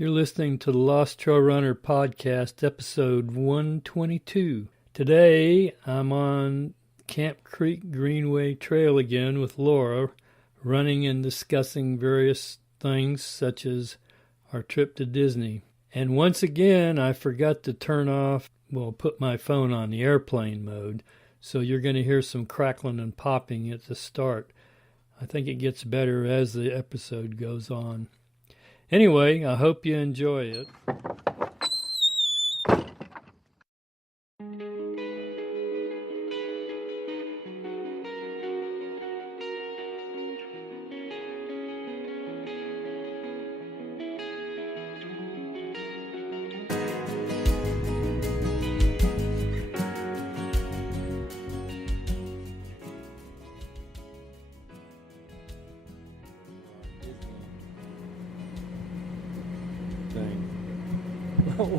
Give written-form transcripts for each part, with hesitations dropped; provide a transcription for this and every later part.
You're listening to the LostTrailRunner Podcast, episode 122. Today, I'm on Camp Creek Greenway Trail again with Laura, running and discussing various things such as our trip to Disney. And once again, I forgot to put my phone on the airplane mode, so you're going to hear some crackling and popping at the start. I think it gets better as the episode goes on. Anyway, I hope you enjoy it.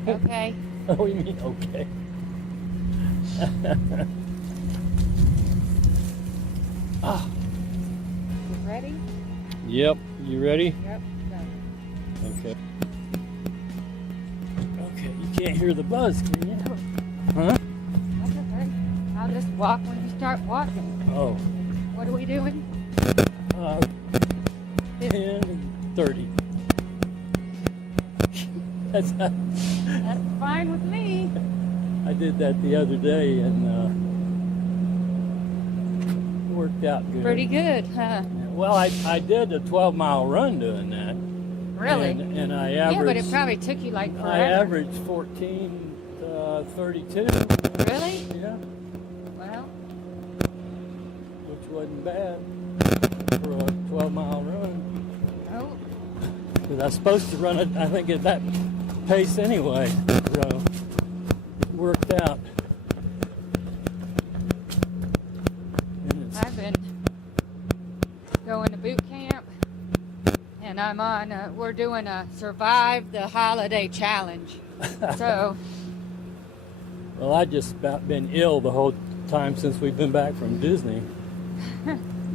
Okay. Oh, you mean okay? You ready? Yep. You ready? Yep. Go. Okay. Okay. You can't hear the buzz, can you? Huh? That's okay. I'll just walk when you start walking. Oh. What are we doing? 10 and 30. That's fine with me. I did that the other day and worked out good. Pretty good, huh? Well, I did a 12-mile run doing that. Really? And I averaged... Yeah, but it probably took you like forever. I averaged 14:32. Really? Yeah. Well. Which wasn't bad for a 12-mile run. Oh. Because I was supposed to run it, I think, at that pace anyway. So it worked out. I've been going to boot camp, and I'm on, we're doing a Survive the Holiday Challenge. So. Well, I just about been ill the whole time since we've been back from Disney.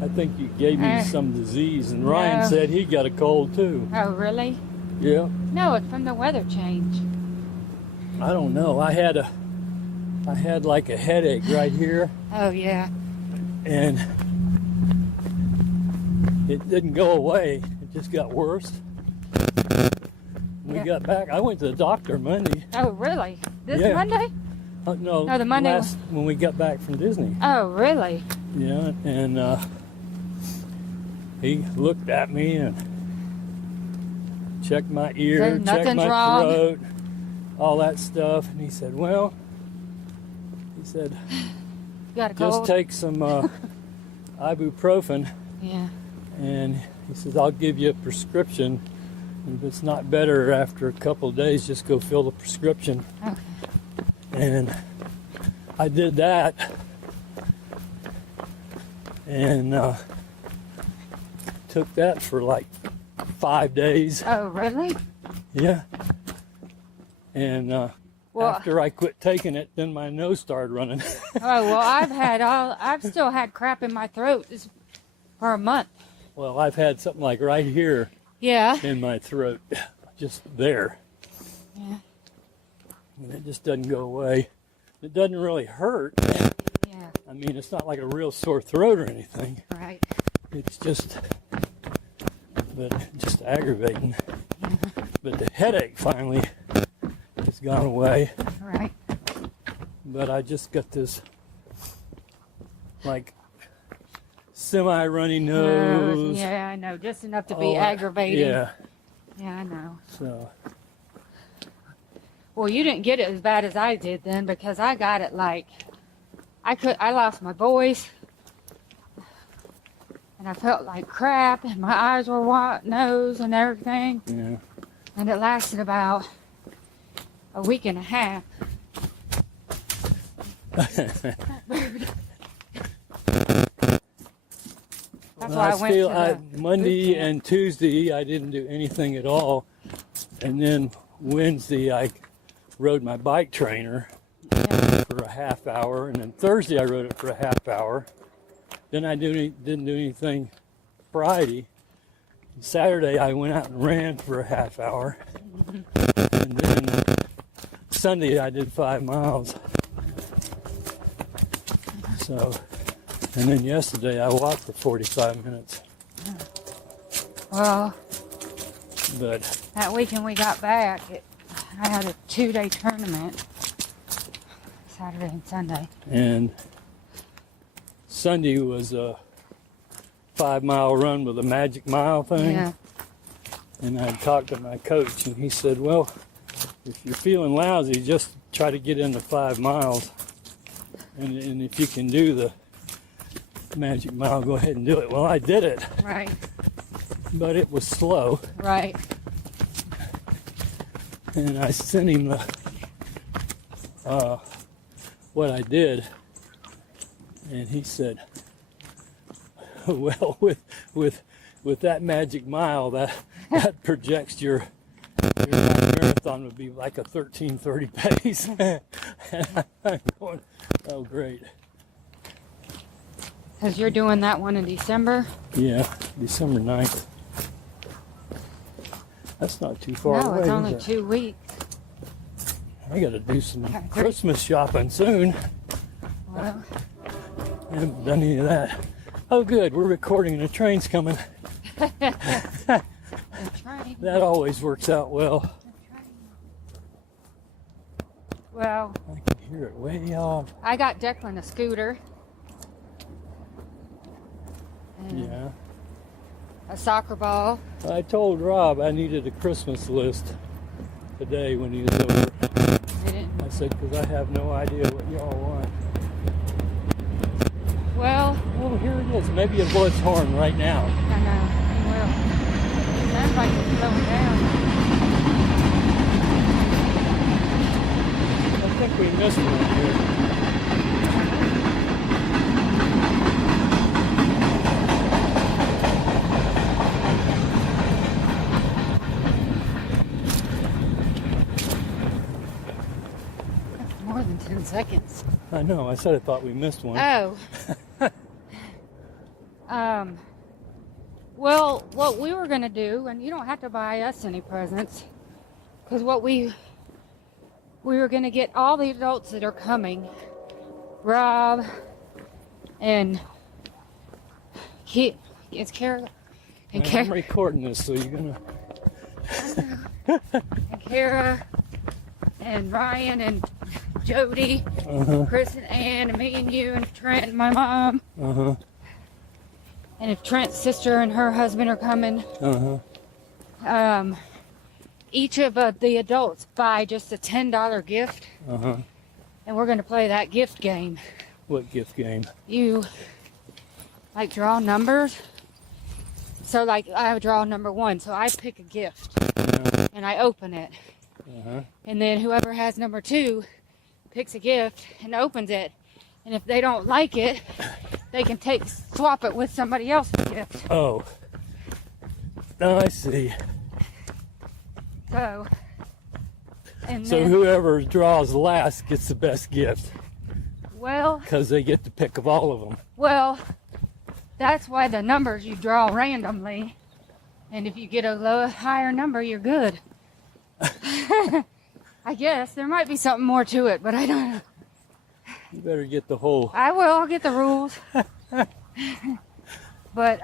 I think you gave me some disease, and Ryan said he got a cold too. Oh, really? Yeah. No, it's from the weather change. I don't know. I had like a headache right here. Oh, yeah. And it didn't go away. It just got worse. When we got back, I went to the doctor Monday. Oh, really? This Monday? No, the Monday when we got back from Disney. Oh, really? Yeah, and he looked at me and checked my ear, checked my throat, all that stuff, and he said, you got a just cold? take some ibuprofen. Yeah. And he says, I'll give you a prescription. And if it's not better after a couple of days, just go fill the prescription. Okay. And I did that. And took that for like 5 daves. Oh, really? Yeah. And after I quit taking it, then my nose started running. Oh, well, I've still had crap in my throat for a month. Well, I've had something like right here. Yeah. In my throat, just there. Yeah. And it just doesn't go away. It doesn't really hurt. Yeah. I mean, it's not like a real sore throat or anything. Right. It's just aggravating. But the headache finally has gone away. Right. But I just got this like semi-runny nose. Yeah, I know. Just enough to be aggravating. Yeah. Yeah, I know. So. Well, you didn't get it as bad as I did then, because I got it like I lost my voice, and I felt like crap, and my eyes were wide, nose and everything. Yeah. And it lasted about a week and a half. That's why I went to the Monday and Tuesday I didn't do anything at all, and then Wednesday I rode my bike trainer for a half hour, and then Thursday I rode it for a half hour. Then I didn't do anything Friday, Saturday I went out and ran for a half hour. And then Sunday I did 5 miles. So, and then yesterday I walked for 45 minutes. Well, But that weekend we got back, I had a 2-day tournament, Saturday and Sunday. And Sunday was a 5-mile run with a magic mile thing. Yeah. And I talked to my coach, and he said, well, if you're feeling lousy, just try to get into 5 miles. And if you can do the magic mile, go ahead and do it. Well, I did it. Right. But it was slow. Right. And I sent him the, what I did. And he said, well, with that magic mile, that projects your marathon would be like a 13:30 pace. And I'm going, oh, great. Because you're doing that one in December? Yeah, December 9th. That's not too far away. No, it's only is it? 2 weeks. I got to do some Christmas shopping soon. Well, I haven't done any of that. Oh, good. We're recording and the train's coming. the train. That always works out well. Well, I can hear it way off. I got Declan a scooter. And Yeah. a soccer ball. I told Rob I needed a Christmas list today when he was over. They didn't. I said, because I have no idea what y'all want. Well, Oh, here it is. Maybe it'll blow its horn right now. I know, he will. Sounds like it's slowing down. I think we missed one here. That's more than 10 seconds. I know. I said I thought we missed one. Oh. Well, what we were going to do, and you don't have to buy us any presents, because what we were going to get all the adults that are coming, Rob, and it's Kara, and I'm Kara, recording this, so you're going to... and Kara, and Ryan, and Jody, Chris and Ann, and me and you, and Trent and my mom. And if Trent's sister and her husband are coming, each of the adults buy just a $10 gift, and we're going to play that gift game. What gift game? You, like, draw numbers. So, like, I draw number 1, so I pick a gift, and I open it. And then whoever has number 2 picks a gift and opens it. And if they don't like it, they can swap it with somebody else's gift. Oh. Oh, I see. So, and So then, whoever draws last gets the best gift. well, Because they get to pick of all of them. well, that's why the numbers you draw randomly. And if you get a higher number, you're good. I guess. There might be something more to it, but I don't know. You better get the whole... I will. I'll get the rules. But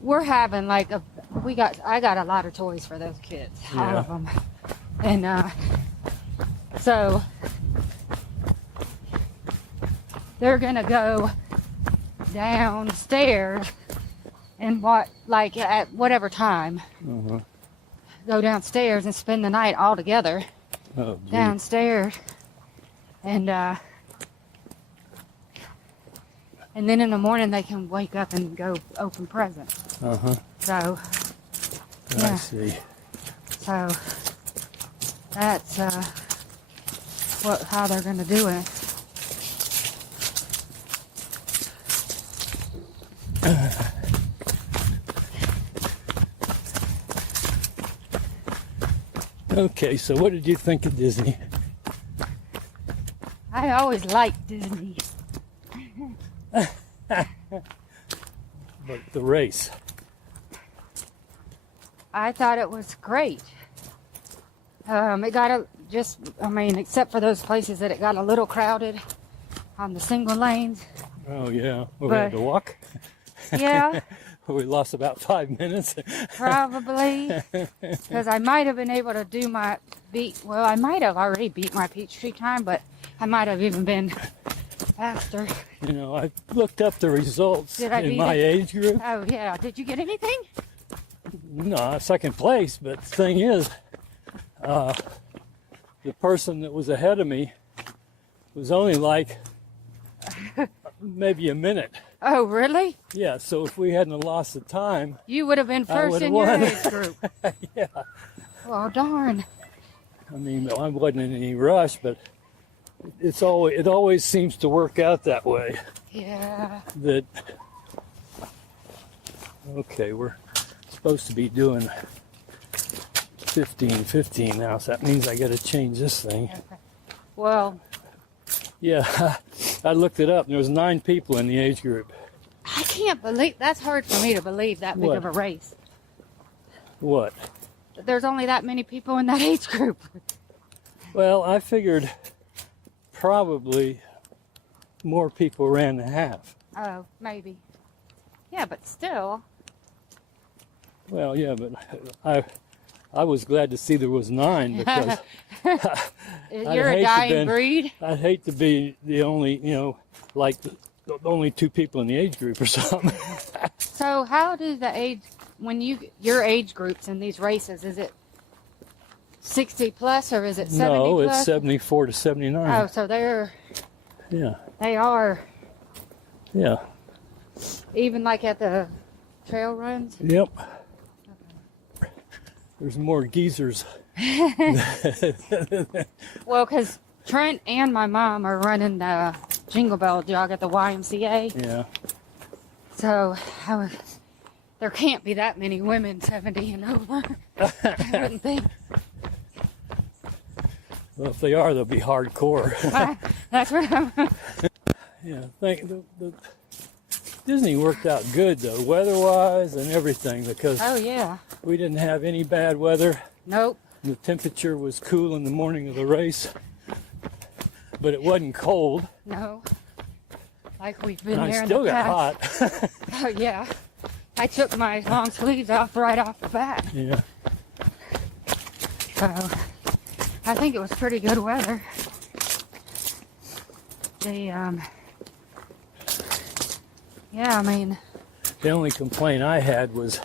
we're having like I got a lot of toys for those kids, all of them, and so they're gonna go downstairs and at whatever time, go downstairs and spend the night all together downstairs, and then in the morning they can wake up and go open presents. So, I see. So that's how they're gonna do it. Okay, so what did you think of Disney? I always liked Disney. but the race. I thought it was great. It got except for those places that it got a little crowded on the single lanes. Oh, yeah. We had to walk. Yeah. We lost about 5 minutes. Probably. Because I might have been able to do I might have already beat my Peachtree time, but I might have even been faster. You know, I looked up the results in my age group. Oh, yeah. Did you get anything? No, second place, but the thing is, the person that was ahead of me was only like maybe a minute. Oh, really? Yeah, so if we hadn't lost the time, you would have been first in your age group. Yeah. Well, darn. I mean, I wasn't in any rush, but it always seems to work out that way. Yeah. Okay, we're supposed to be doing 15 now, so that means I got to change this thing. Okay. Well. Yeah, I looked it up. There was 9 people in the age group. I can't believe, that's hard for me to believe that big of a race. What? There's only that many people in that age group. Well, I figured probably more people ran the half. Oh, maybe. Yeah, but still. Well, yeah, but I was glad to see there was 9 because you're a dying breed. I'd hate to be the only, like the only 2 people in the age group or something. So how do your age groups in these races, is it 60 plus or is it 70 No, plus? it's 74 to 79. Oh, so they are. Yeah. Even like at the trail runs? Yep. There's more geezers. Well, because Trent and my mom are running the Jingle Bell jog at the YMCA. Yeah. So there can't be that many women 70 and over. I wouldn't think. Well, if they are, they'll be hardcore. That's what I'm... Yeah. The Disney worked out good, though, weather-wise and everything, because Oh, yeah. we didn't have any bad weather. Nope. The temperature was cool in the morning of the race, but it wasn't cold. No. Like we've been And there I in still the got past. hot. Oh, yeah. I took my long sleeves off right off the bat. Yeah. So I think it was pretty good weather. The only complaint I had was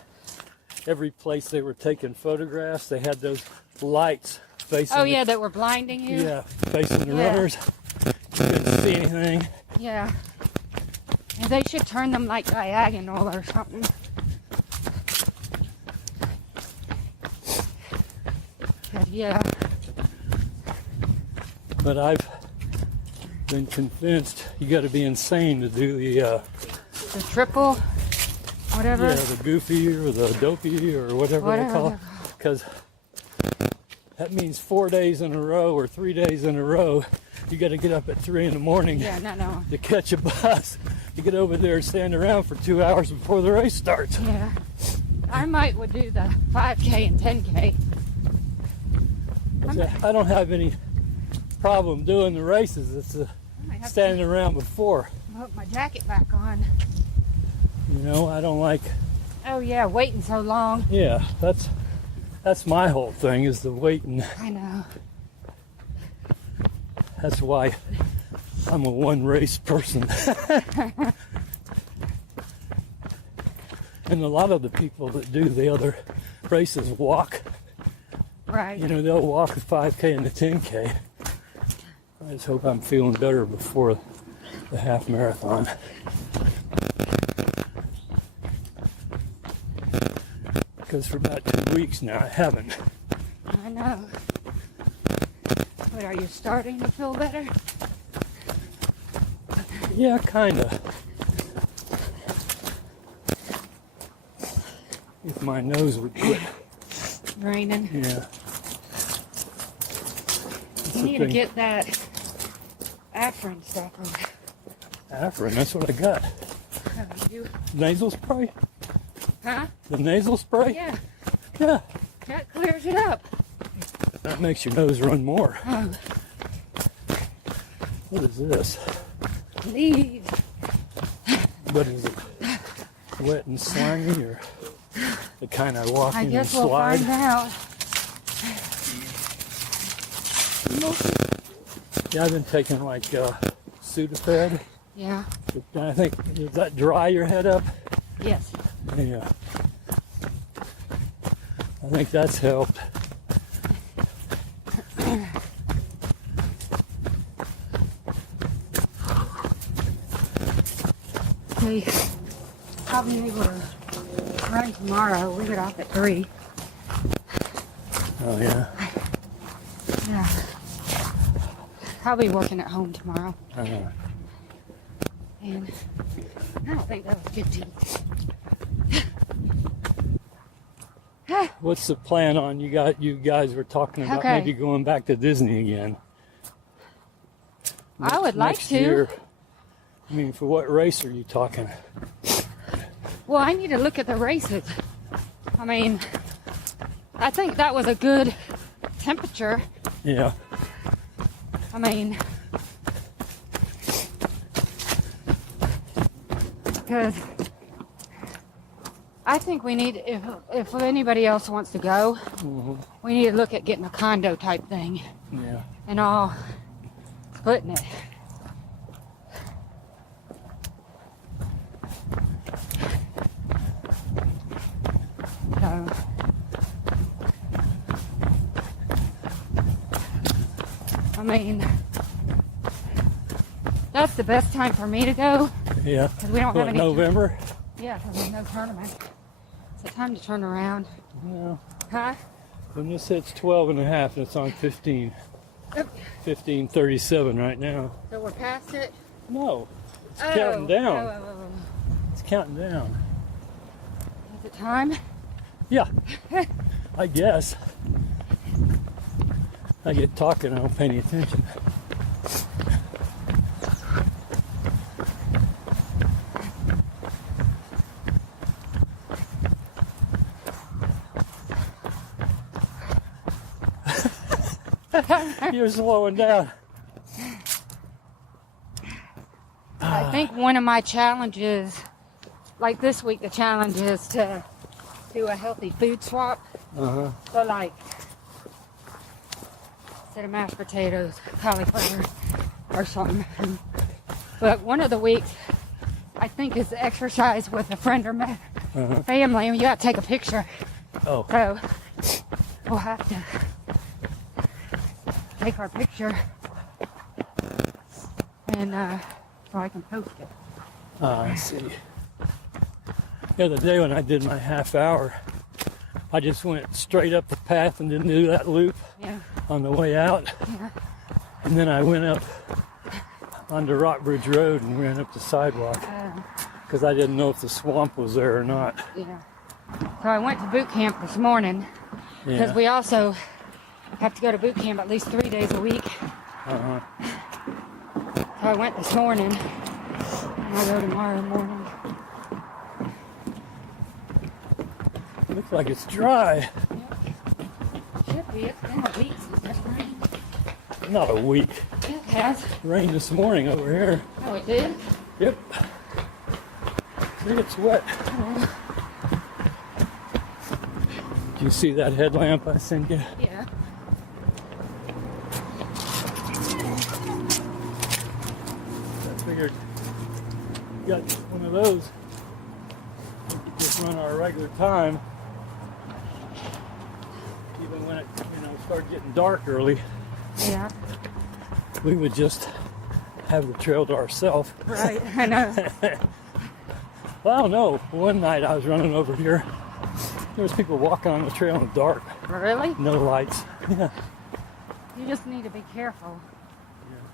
every place they were taking photographs, they had those lights facing. Oh, yeah, that were blinding you? Yeah, facing the runners. You couldn't see anything. Yeah. And they should turn them like diagonal or something. But yeah. But I've been convinced you got to be insane to do the triple, whatever. Yeah, the goofy or the dopey or whatever they call it. Because that means 4 days in a row or 3 days in a row, you got to get up at 3 in the morning to catch a bus. You get over there and stand around for 2 hours before the race starts. Yeah. I would do the 5K and 10K. I don't have any problem doing the races. It's standing around before. Put my jacket back on. I don't like. Oh yeah, waiting so long. Yeah, that's my whole thing is the waiting. I know. That's why I'm a one race person. And a lot of the people that do the other races walk. Right. They'll walk the 5K and the 10K. I just hope I'm feeling better before the half marathon. Because for about 2 weeks now I haven't. I know. But are you starting to feel better? Yeah, kinda. If my nose would quit. Raining. Yeah. You need to get that Afrin stuff. Afrin, that's what I got. You, Nasal spray? huh? The nasal spray? Yeah. Yeah. That clears it up. That makes your nose run more. Oh, What is this? leaves. What is it? Wet and slimy, or the kind I walk I in and guess we'll slide? find out. Yeah, I've been taking like Sudafed. Yeah. I think, does that dry your head up? Yes. Yeah. I think that's helped. We probably able to run tomorrow. We get off at 3. Oh yeah. Yeah. I'll be working at home tomorrow. And I don't think that was 15. What's the plan on you guys were talking about Okay. maybe going back to Disney again? I would like Next to. year. I mean, for what race are you talking? Well, I need to look at the races. I mean, I think that was a good temperature. Yeah. I mean, because I think we need, if anybody else wants to go, we need to look at getting a condo type thing Yeah. and all splitting it. So, I mean, that's the best time for me to go Yeah. because we don't have What, any. November? Yeah, because there's no tournament. It's a time to turn around. Yeah. Huh? When this hits 12 and a half, it's on 15. Oop. 15:37 right now. So we're past it? No, it's counting down. Oh. It's counting down. Is it time? Yeah, I guess. I get talking, I don't pay any attention. You're slowing down. I think one of my challenges, like this week, the challenge is to do a healthy food swap. Uh-huh. So like, instead of mashed potatoes, cauliflower or something. But one of the weeks, I think, is the exercise with a friend or family, and you got to take a picture. Oh, So we'll have to take our picture and so I can post it. I see. The other day when I did my half hour, I just went straight up the path and didn't do that loop Yeah. on the way out. Yeah. And then I went up onto Rockbridge Road and ran up the sidewalk because I didn't know if the swamp was there or not. Yeah. So I went to boot camp this morning because we also have to go to boot camp at least 3 days a week. Uh-huh. So I went this morning and I'll go tomorrow morning. Looks like it's dry. Should be. It's been a week since this rained. Not a week. It has. Rained this morning over here. Oh, it did? Yep. See, it's wet. Do you see that headlamp I sent you? Yeah. I figured you got one of those. We could just run our regular time. Even when it, started getting dark early, Yeah. we would just have the trail to ourselves. Right. I know. Well, I don't know. One night I was running over here. There was people walking on the trail in the dark. Really? No lights. Yeah. You just need to be careful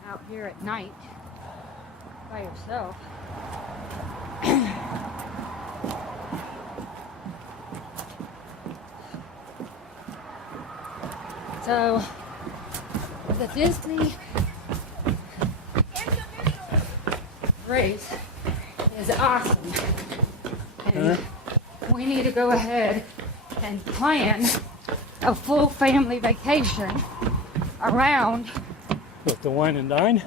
out here at night by yourself. So, the Disney race is awesome. And we need to go ahead and plan a full family vacation around What, the wine and dine?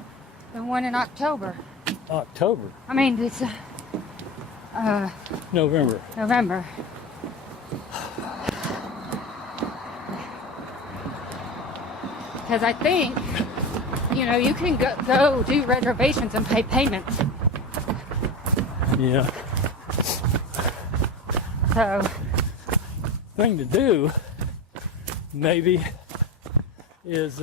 the one in October. October. I mean, it's November. November. Because I think, you can go do reservations and pay payments. Yeah. So, Thing to do, maybe, is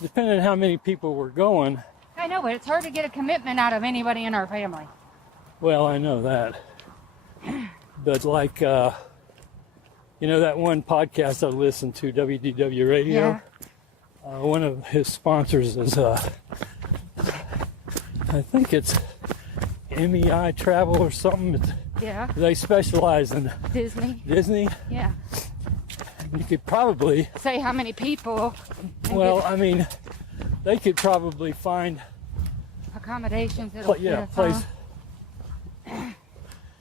depending on how many people were going. I know, but it's hard to get a commitment out of anybody in our family. Well, I know that. But like, that one podcast I listened to, WDW Radio, one of his sponsors is, I think it's MEI Travel or something. Yeah. They specialize in Disney. Yeah. You could probably, Say how many people. And they could probably find accommodations. It'll place.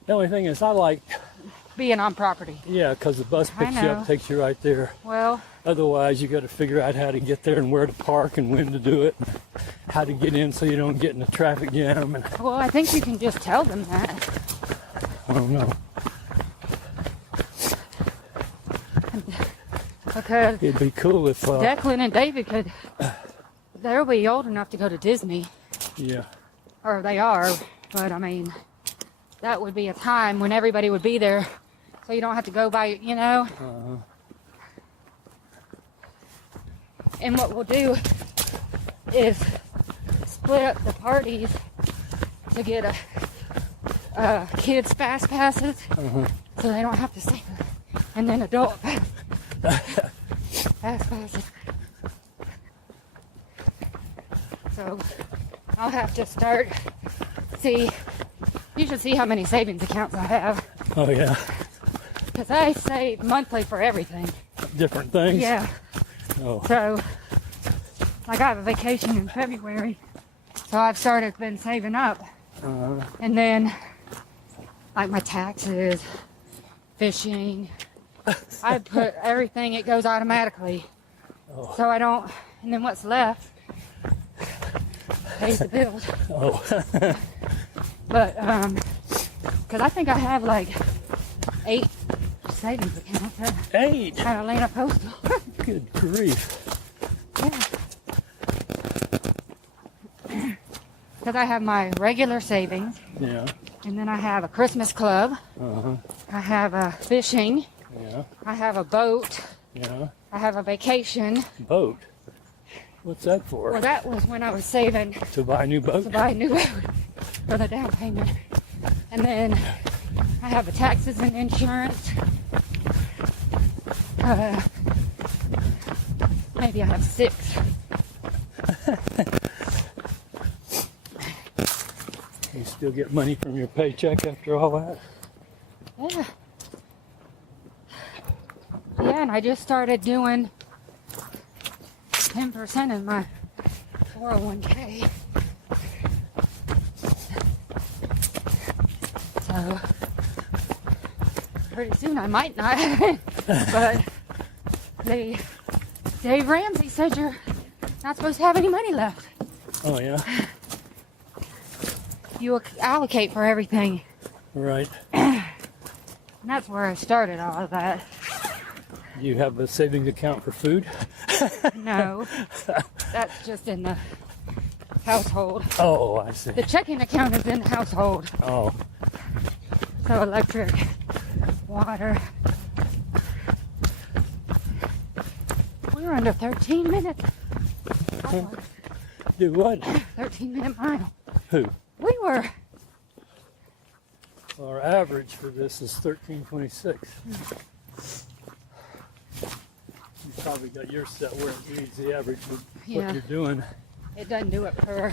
The only thing is, I like being on property. Yeah, because the bus picks you up, takes you right there. Well, otherwise, you got to figure out how to get there and where to park and when to do it, and how to get in so you don't get in a traffic jam. And well, I think you can just tell them that. I don't know. Because it'd be cool if Declan and David could. They'll be old enough to go to Disney. Yeah. Or they are, but I mean, that would be a time when everybody would be there, so you don't have to go by, And what we'll do is split up the parties to get a kids fast passes, so they don't have to stay, and then adult fast passes. So I'll have to start. You should see how many savings accounts I have. Oh yeah. Because I save monthly for everything. Different things? Yeah. Oh. So, like I have a vacation in February, so I've been saving up. And then, like my taxes, fishing, I put everything, it goes automatically. Oh. So I don't, and then what's left pays the bills. Oh. But, because I think I have like 8 savings accounts. 8? At Atlanta Postal. Good grief. Yeah. Because I have my regular savings. Yeah. And then I have a Christmas club. I have a fishing. Yeah. I have a boat. Yeah. I have a vacation. Boat? What's that for? Well, that was when I was saving. To buy a new boat? To buy a new boat. For the down payment. And then I have the taxes and insurance. Maybe I have 6. You still get money from your paycheck after all that? Yeah. Yeah, and I just started doing 10% of my 401k. So, pretty soon I might not. But Dave Ramsey said you're not supposed to have any money left. Oh, yeah? You allocate for everything. Right. And that's where I started all of that. You have a savings account for food? No. That's just in the household. Oh, I see. The checking account is in the household. Oh. So electric, water. We were under 13 minutes. Do what? 13-minute mile. Who? We were. Our average for this is 13:26. You probably got yours set where it reads the average of what you're doing. It doesn't do it for.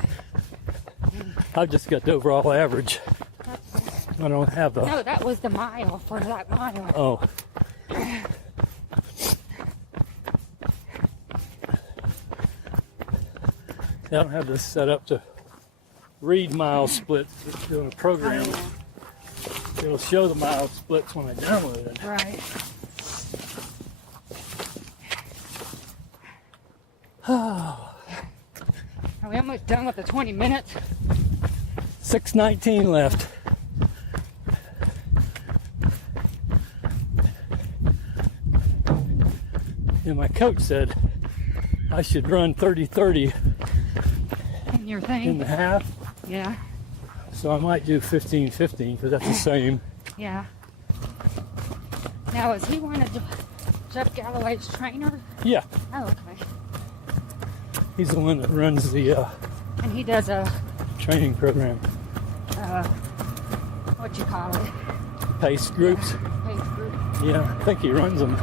I've just got the overall average. I don't have the. No, that was the mile for that mile. Oh. I don't have this set up to read mile splits in a program. It'll show the mile splits when I download it. Right. Oh. Are we almost done with the 20 minutes? 6:19 left. And my coach said I should run 30-30 In your thing? in the half. Yeah. So I might do 15-15 because that's the same. Yeah. Now, is he one of Jeff Galloway's trainer? Yeah, Oh, okay. he's the one that runs the And he does a, training program. what you call it? Pace groups. Pace group. Yeah, I think he runs them.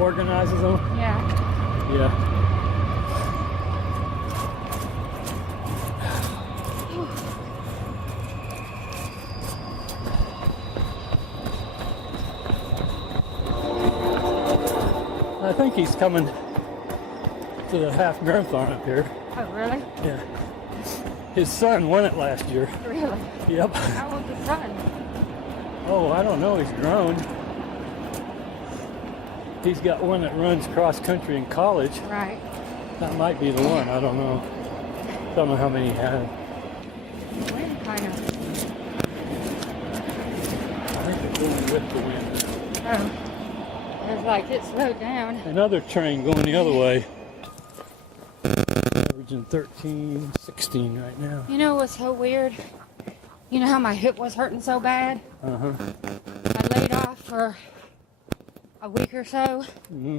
Organizes them. Yeah. Yeah. I think he's coming to the half marathon up here. Oh, really? Yeah. His son won it last year. Really? Yep. How old's his son? Oh, I don't know. He's grown. He's got one that runs cross country in college. Right. That might be the one. I don't know. Don't know how many he had. The wind kind of. I think it's going with the wind. Oh. It's like it slowed down. Another train going the other way. Averaging 13, 16 right now. You know what's so weird? You know how my hip was hurting so bad? Uh-huh. I laid off for a week or so. Mm-hmm.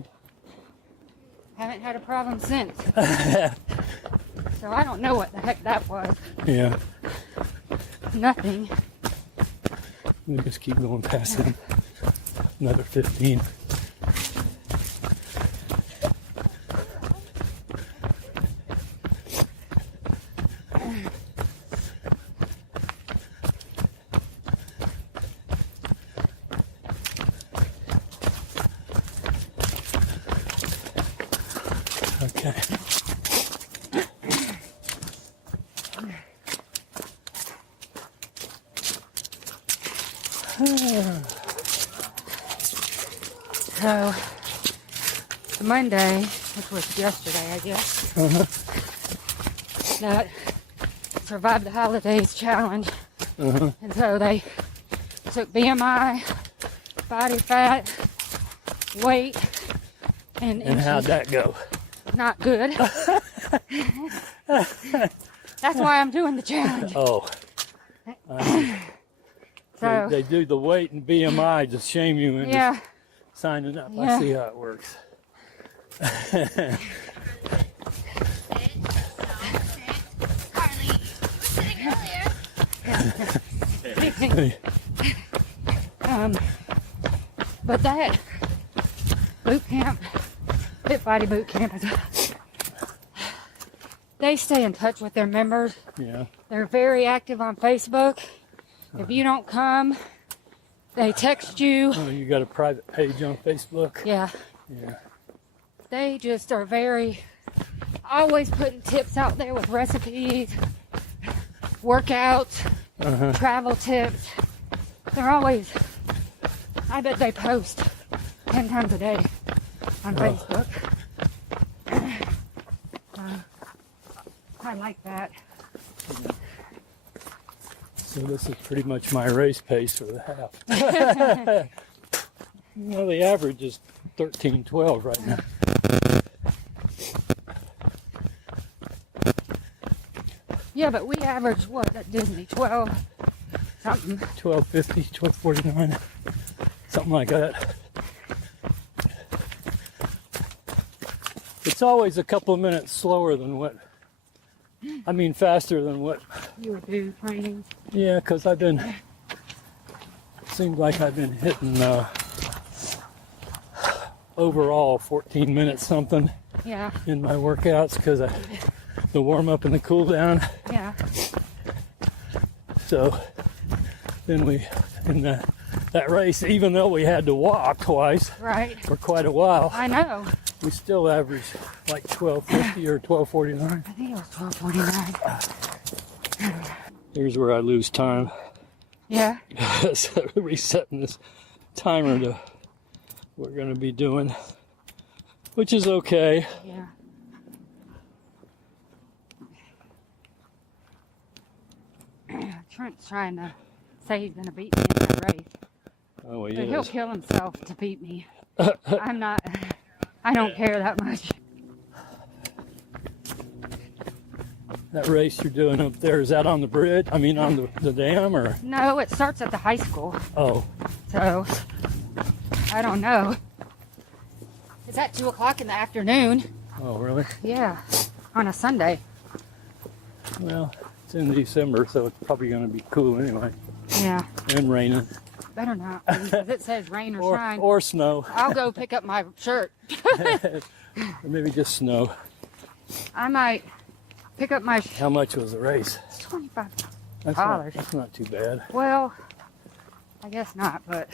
Haven't had a problem since. So I don't know what the heck that was. Yeah. Nothing. Let me just keep going past him. Another 15. Okay. So, Monday, which was yesterday, I guess, that Survive the Holidays challenge. And so they took BMI, body fat, weight, and how'd that go? Not good. That's why I'm doing the challenge. Oh. So, They do the weight and BMI to shame you into yeah. signing up. Yeah. I see how it works. But that boot camp, Fit Body Boot Camp, they stay in touch with their members. Yeah. They're very active on Facebook. If you don't come, they text you. Oh, you got a private page on Facebook? Yeah. Yeah. They just are very, always putting tips out there with recipes, workouts, travel tips. They're always, I bet they post 10 times a day on Facebook. I like that. So this is pretty much my race pace for the half. You know, the average is 13:12 right now. Yeah, but we average what at Disney? 12 something. 12:50, 12:49, something like that. It's always a couple of minutes slower than what, I mean faster than what. You would do training. Yeah, because I've been, it seems like I've been hitting overall 14 minutes something Yeah, in my workouts because of the warm up and the cool down. yeah. So then we, in that race, even though we had to walk twice Right. for quite a while, I know. We still average like 12.50 or 12.49. I think it was 12.49. Here's where I lose time. Yeah. So resetting this timer to what we're going to be doing, which is okay. Yeah. Trent's trying to say he's going to beat me in that race. Oh, he But is. he'll kill himself to beat me. I don't care that much. That race you're doing up there, is that on the bridge? I mean, on the dam, or? No, it starts at the high school. Oh. So, I don't know. It's at 2 o'clock in the afternoon. Oh, really? Yeah, on a Sunday. Well, it's in December, so it's probably going to be cool anyway. Yeah. And raining. Better not, because it says rain or shine. Or snow. I'll go pick up my shirt. Or maybe just snow. I might pick up my How much was the race? It's $25. That's not too bad. Well, I guess not, but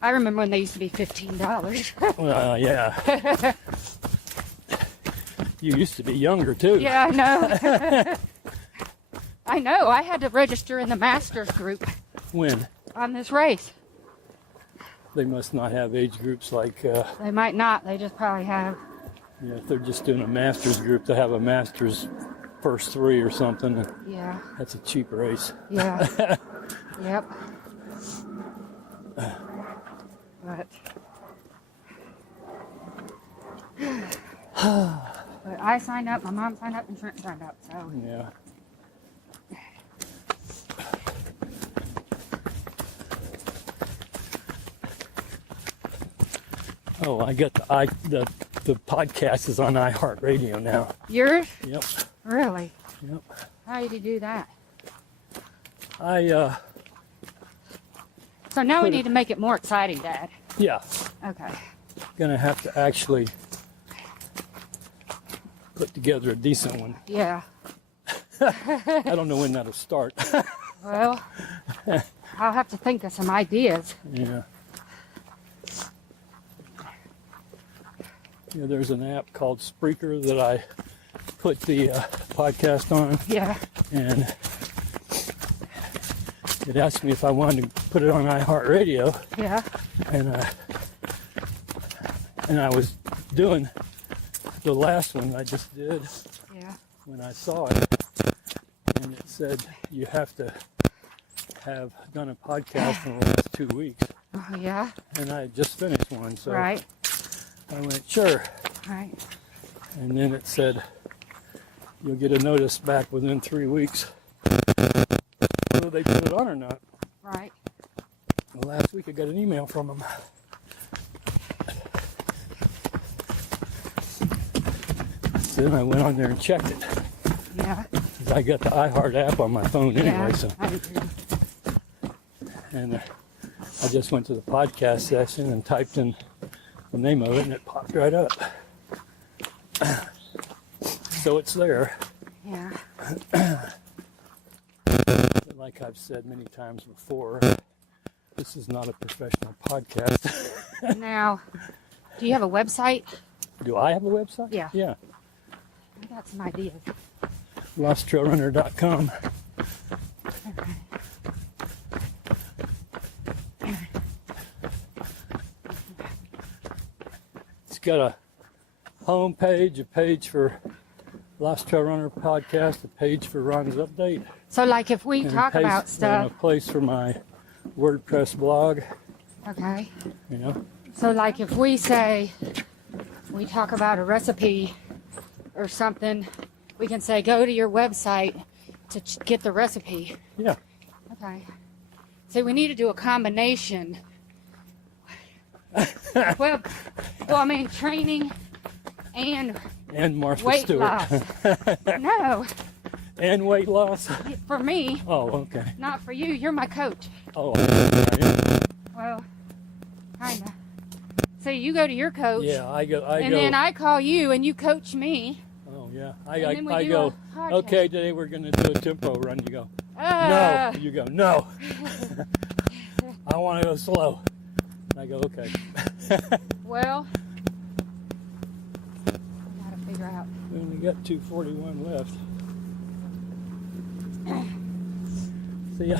I remember when they used to be $15. Well, yeah. You used to be younger, too. Yeah, I know. I know. I had to register in the Masters group When? on this race. They must not have age groups like, They might not. They just probably have. yeah, if they're just doing a Masters group, they have a Masters first three or something. Yeah. That's a cheap race. Yeah. Yep. But I signed up, my mom signed up, and Trent signed up, so. Yeah. Oh, I got the podcast is on iHeartRadio now. Yours? Yep. Really? Yep. How did you do that? So now we need to make it more exciting, Dad. Yeah, Okay. gonna have to actually put together a decent one. Yeah. I don't know when that'll start. Well, I'll have to think of some ideas. Yeah. Yeah, there's an app called Spreaker that I put the podcast on, Yeah. and it asked me if I wanted to put it on iHeartRadio, Yeah. and I was doing the last one I just did Yeah. when I saw it, and it said you have to have done a podcast in the last 2 weeks, Oh, yeah. and I had just finished one, so Right. I went, sure. Right. And then it said, you'll get a notice back within 3 weeks whether they put it on or not. Right. Well, last week I got an email from them. So then I went on there and checked it. Yeah. 'Cause I got the iHeart app on my phone anyway, Yeah. so. I agree. And I just went to the podcast session and typed in the name of it, and it popped right up. So it's there. Yeah. But like I've said many times before, this is not a professional podcast. Now, do you have a website? Do I have a website? Yeah. Yeah. I got some ideas. LostTrailRunner.com. It's got a home page, a page for Lost Trail Runner Podcast, a page for Ron's Update, So, like, if we and talk a about and stuff, a place for my WordPress blog. okay. You know, So, like, if we say we talk about a recipe or something, we can say go to your website to get the recipe. yeah, Okay. So we need to do a combination. well, I mean, training and and Martha weight Stewart, loss. No, and weight loss. for me, Oh, okay. not for you. You're my coach. Oh, yeah. Well, kinda. So you go to your coach, Yeah, I go. and then I call you, and you coach me. Oh yeah, And then we I do go. a podcast. Okay, today we're gonna do a tempo run. You go. Uh, No. You go. No. I want to go slow. And I go. Okay. Well, We only got 241 left. See,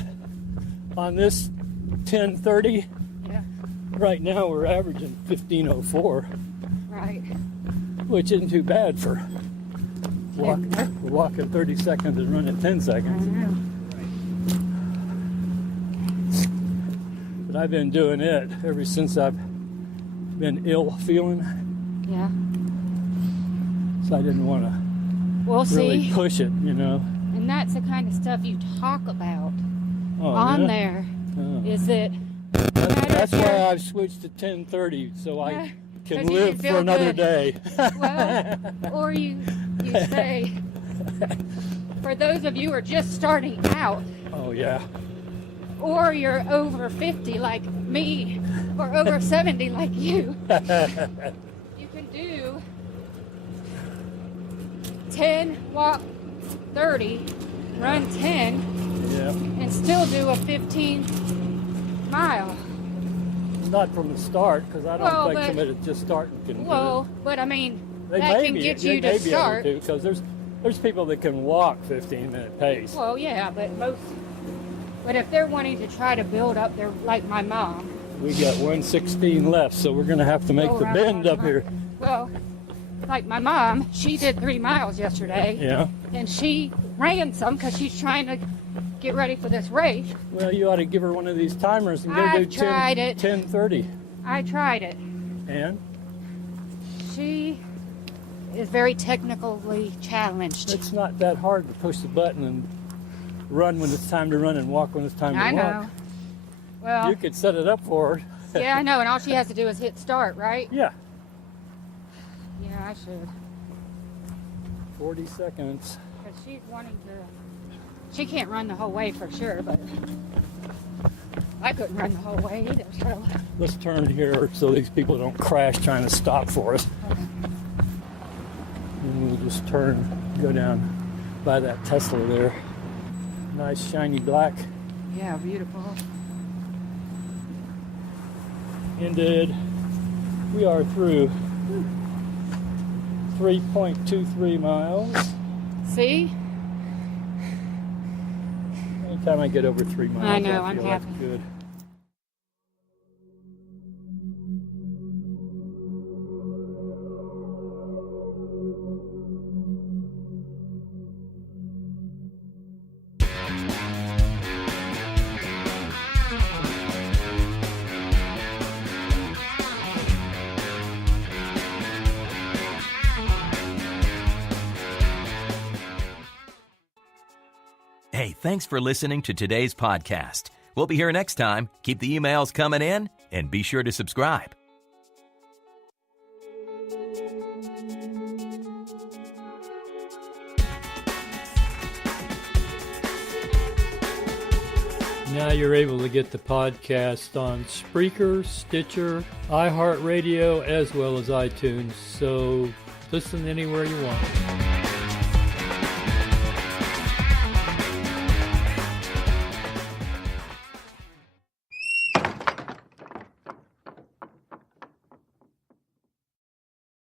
on this 10:30, Yeah. right now we're averaging 15:04, Right. which isn't too bad for walking 30 seconds and running 10 I seconds. know. But I've been doing it ever since I've been ill feeling, Yeah. so I didn't want to Well, really see, push it, you know. and that's the kind of stuff you talk about Oh, on yeah? there. Oh. Is that That's why I've switched to 10:30, so I Yeah, can 'cause you live can feel for another good. day. well, or you say, for those of you who are just starting out, Oh yeah. or you're over 50 like me, or over 70 like you, you can do 10, walk 30, run 10, Yeah. and still do a 15 mile. Not from the start, because I don't Well, think but- somebody just starting can do Well, but I mean, it. They that may can be, get they you may to be able start. to, because there's people that can walk 15-minute pace. Well, yeah, but if they're wanting to try to build up their, like my mom. We got 116 left, so we're going to have to make go the around bend up one here. time. Well, like my mom, she did 3 miles yesterday, Yeah. and she ran some because she's trying to get ready for this race. Well, you ought to give her one of these timers and go I've do tried it. 10:30. I tried it. And She is very technically challenged. it's not that hard to push the button and run when it's time to run and walk when it's time to I walk. know. Well, You could set it up for her. yeah, I know, and all she has to do is hit start, right? Yeah. Yeah, I should. 40 seconds. Because she's wanting to. She can't run the whole way for sure, but I couldn't run the whole way either. So Let's turn here so these people don't crash trying to stop for us. And we'll just turn, go down by that Tesla there. Nice shiny black. yeah, beautiful. Ended. We are through 3.23 miles. See? Anytime I get over 3 miles, I know, I'm feel that's happy. good. Hey, thanks for listening to today's podcast. We'll be here next time. Keep the emails coming in and be sure to subscribe. Now you're able to get the podcast on Spreaker, Stitcher, iHeartRadio, as well as iTunes. So listen anywhere you want.